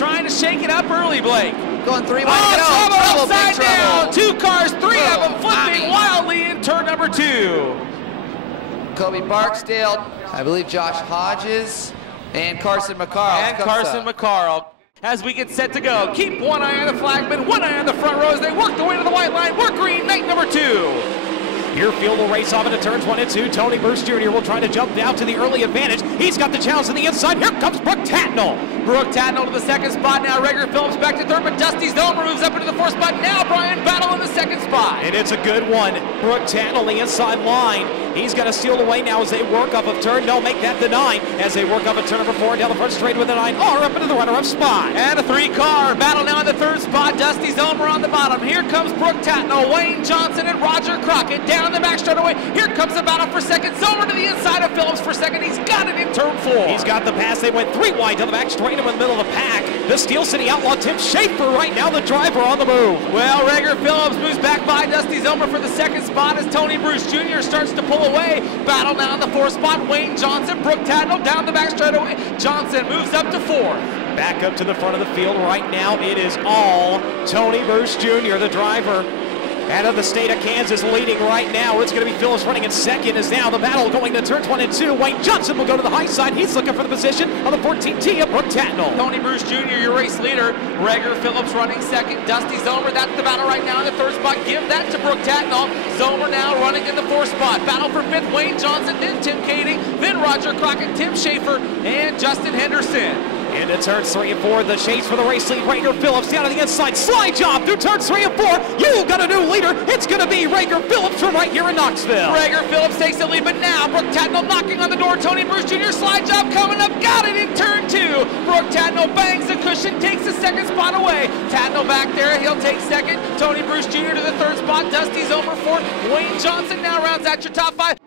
trying to shake it up early, Blake. Going 3 wide. Oh, trouble, upside down. 2 cars, 3 of them flipping wildly in turn number 2. Kobe Barksdale, I believe Josh Hodges, and Carson McCarl. As we get set to go, keep one eye on the flagman, one eye on the front row as they work their way to the white line. Work green, night number 2. Here, field will race off into turns 1 and 2. Tony Bruce Jr. will try to jump down to the early advantage. He's got the challenge on the inside. Here comes Brooke Tatnall. Brooke Tatnall to the 2nd spot. Now Rager Phillips back to 3rd, but Dusty Zomer moves up into the 4th spot. Now Brian Battle in the 2nd spot. And it's a good one. Brooke Tatnall, the inside line. He's got to steal away now as they work up of turn. No, make that the 9. As they work up of turn number 4 down the front straight with the 9R up into the runner-up spot. And a 3-car battle now in the 3rd spot. Dusty Zomer on the bottom. Here comes Brooke Tatnall, Wayne Johnson, and Roger Crockett down the back straightaway. Here comes the battle for 2nd. Zomer to the inside of Phillips for 2nd. He's got it in turn 4. He's got the pass. They went 3 wide to the back straight in the middle of the pack. The Steel City outlaw Tim Schaefer right now, the driver on the move. Well, Rager Phillips moves back by Dusty Zomer for the 2nd spot as Tony Bruce Jr. starts to pull away. Battle now in the 4th spot. Wayne Johnson, Brooke Tatnall down the back straightaway. Johnson moves up to 4th. Back up to the front of the field right now. It is all Tony Bruce Jr., the driver out of the state of Kansas, leading right now. It's going to be Phillips running in 2nd. Is now the battle going to turns 1 and 2. Wayne Johnson will go to the high side. He's looking for the position on the 14th tee of Brooke Tatnall. Tony Bruce Jr., your race leader. Rager Phillips running 2nd. Dusty Zomer, that's the battle right now in the 3rd spot. Give that to Brooke Tatnall. Zomer now running in the 4th spot. Battle for 5th, Wayne Johnson, then Tim Kading, then Roger Crockett, Tim Schaefer, and Justin Henderson. Into turns 3 and 4, the chase for the race lead. Rager Phillips down to the inside, slide job through turns 3 and 4. You got a new leader. It's going to be Rager Phillips from right here in Knoxville. Rager Phillips takes the lead, but now Brooke Tatnall knocking on the door. Tony Bruce Jr. slide job coming up, got it in turn 2. Brooke Tatnall bangs the cushion, takes the 2nd spot away. Tatnall back there, he'll take 2nd. Tony Bruce Jr. to the 3rd spot. Dusty Zomer 4th. Wayne Johnson now rounds out your top 5.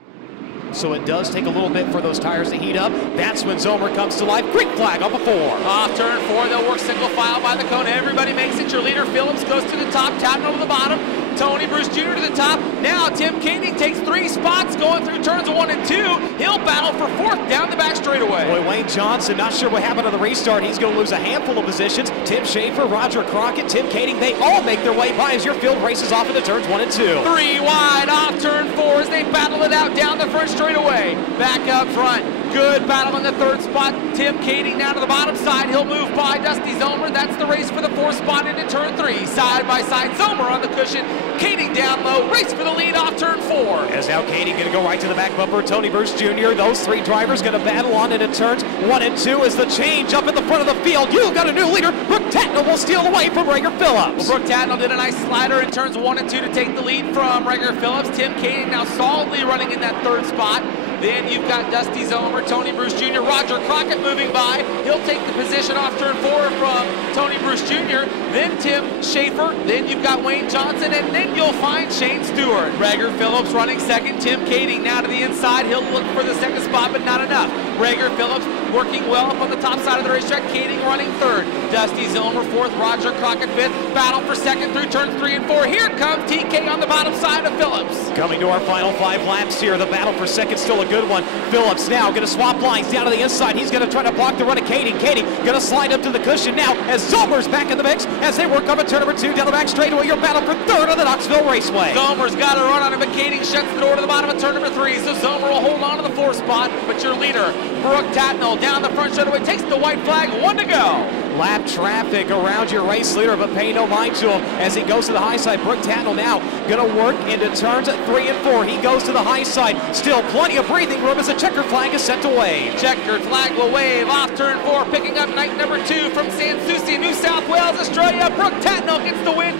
So it does take a little bit for those tires to heat up. That's when Zomer comes to life. Green flag off of 4. Off turn 4, they'll work single file by the cone. Everybody makes it. Your leader, Phillips, goes to the top. Tatnall to the bottom. Tony Bruce Jr. to the top. Now Tim Kading takes 3 spots going through turns 1 and 2. He'll battle for 4th down the back straightaway. Boy, Wayne Johnson, not sure what happened on the restart. He's going to lose a handful of positions. Tim Schaefer, Roger Crockett, Tim Kading, they all make their way by as your field races off into turns 1 and 2. 3 wide off turn 4 as they battle it out down the front straightaway. Back up front. Good battle in the 3rd spot. Tim Kading down to the bottom side. He'll move by Dusty Zomer. That's the race for the 4th spot into turn 3. Side by side. Zomer on the cushion. Kading down low. Race for the lead off turn 4. As now Kading going to go right to the back bumper. Tony Bruce Jr. Those 3 drivers going to battle on into turns 1 and 2 as the change up in the front of the field. You've got a new leader. Brooke Tatnall will steal away from Rager Phillips. Well, Brooke Tatnall did a nice slider in turns 1 and 2 to take the lead from Rager Phillips. Tim Kading now solidly running in that 3rd spot. Then you've got Dusty Zomer, Tony Bruce Jr., Roger Crockett moving by. He'll take the position off turn 4 from Tony Bruce Jr., then Tim Schaefer, then you've got Wayne Johnson, and then you'll find Shane Stewart. Rager Phillips running 2nd, Tim Kading now to the inside. He'll look for the 2nd spot, but not enough. Rager Phillips working well up on the top side of the racetrack. Kading running 3rd. Dusty Zomer 4th, Roger Crockett 5th. Battle for 2nd through turns 3 and 4. Here comes TK on the bottom side of Phillips. Coming to our final 5 laps here. The battle for 2nd still a good one. Phillips now going to swap lines down to the inside. He's going to try to block the run of Kading. Kading going to slide up to the cushion now as Zomer's back in the mix as they work up at turn number 2 down the back straightaway. Your battle for 3rd on the Knoxville Raceway. Zomer's got a run on him, but Kading shuts the door to the bottom of turn number 3. So Zomer will hold on to the 4th spot, but your leader, Brooke Tatnall, down the front straightaway, takes the white flag. 1 to go. Lap traffic around your race leader, but pay no mind to him as he goes to the high side. Brooke Tatnall now going to work into turns 3 and 4. He goes to the high side. Still plenty of breathing room as the checkered flag is set to wave. Checkered flag will wave off turn 4, picking up night number 2 from Sans Souci, New South Wales, Australia. Brooke Tatnall gets the win.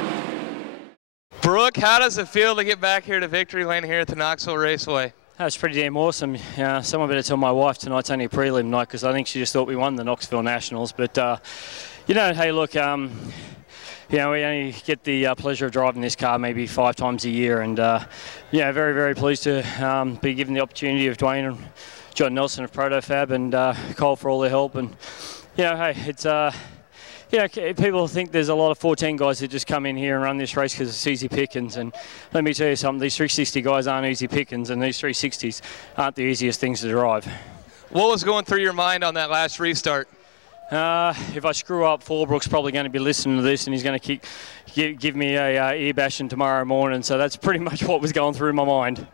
Brooke, how does it feel to get back here to victory lane here at the Knoxville Raceway? That's pretty damn awesome. Someone better tell my wife tonight's only a prelim night because I think she just thought we won the Knoxville Nationals. But, you know, hey, look, you know, we only get the pleasure of driving this car maybe 5 times a year. And, yeah, very, very pleased to be given the opportunity of Dwayne and John Nelson of Protofab and Cole for all their help. And, you know, hey, it's... You know, people think there's a lot of 14 guys that just come in here and run this race because it's easy pickings. And let me tell you something, these 360 guys aren't easy pickings, and these 360s aren't the easiest things to drive. What was going through your mind on that last restart? If I screw up, Fallbrook's probably going to be listening to this, and he's going to give me a ear bashing tomorrow morning. So that's pretty much what was going through my mind.